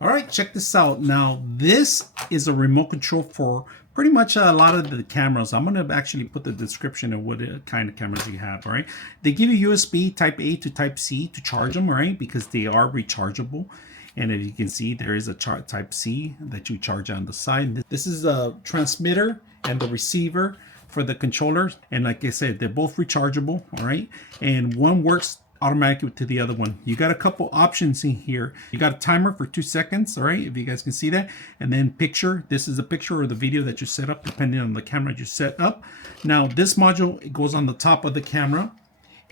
All right, check this out. Now, this is a remote control for pretty much a lot of the cameras. I'm going to actually put the description of what kind of cameras you have, all right? They give you USB type A to type C to charge them, right? Because they are rechargeable. And as you can see, there is a type C that you charge on the side. This is a transmitter and the receiver for the controllers. And like I said, they're both rechargeable, all right? And one works automatically to the other one. You got a couple options in here. You got a timer for 2 seconds, all right, if you guys can see that, and then picture. This is a picture or the video that you set up depending on the camera you set up. Now this module, it goes on the top of the camera,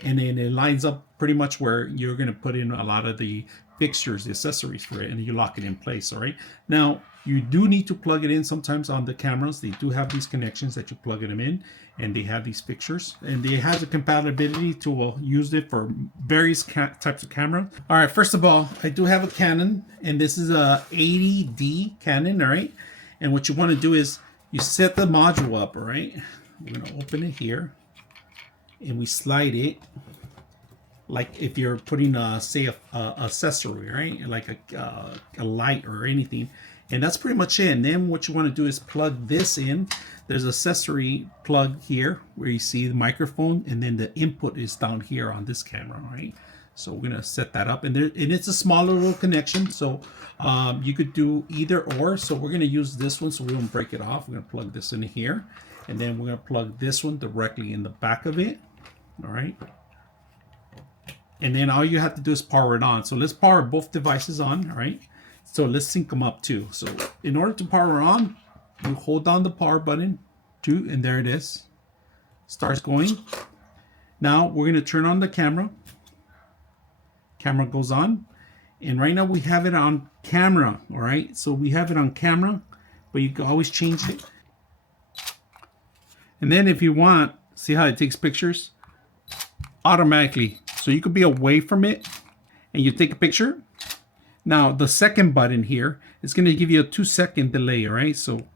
and then it lines up pretty much where you're going to put in a lot of the fixtures, the accessories for it, and you lock it in place. All right, now you do need to plug it in sometimes on the cameras. They do have these connections that you plug them in, and they have these fixtures, and they have the compatibility to use it for various types of camera. All right, first of all, I do have a Canon, and this is a 80D Canon. All right, and what you want to do is you set the module up. All right, we're going to open it here, and we slide it like if you're putting say a accessory, right, like a light or anything. And that's pretty much it. And then what you want to do is plug this in. There's an accessory plug here where you see the microphone, and then the input is down here on this camera, right? So we're gonna set that up, and it's a smaller little connection, so you could do either or. So we're gonna use this one so we don't break it off. We're gonna plug this in here, and then we're gonna plug this one directly in the back of it. All right. And then all you have to do is power it on. So let's power both devices on, all right? So let's sync them up too. So in order to power on, you hold down the power button, and there it is. Starts going. Now we're gonna turn on the camera. Camera goes on. And right now we have it on camera, all right? So we have it on camera, but you can always change it. And then if you want, see how it takes pictures? Automatically. So you could be away from it and you take a picture. Now the second button here is going to give you a 2-second delay, all right? So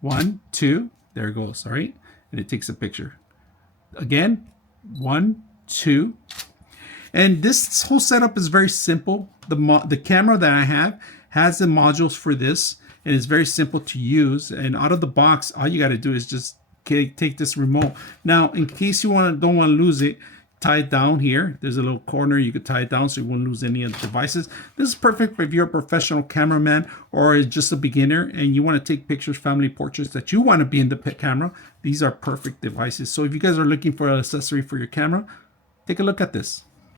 1, 2, there it goes, all right? And it takes a picture. Again, 1, 2. And this whole setup is very simple. The camera that I have has the modules for this, and it's very simple to use. And out of the box, all you got to do is just take this remote. Now, in case you don't want to lose it, tie it down here. There's a little corner you could tie it down so you won't lose any of the devices. This is perfect if you're a professional cameraman or just a beginner and you want to take pictures, family portraits that you want to be in the camera. These are perfect devices. So if you guys are looking for an accessory for your camera, take a look at this.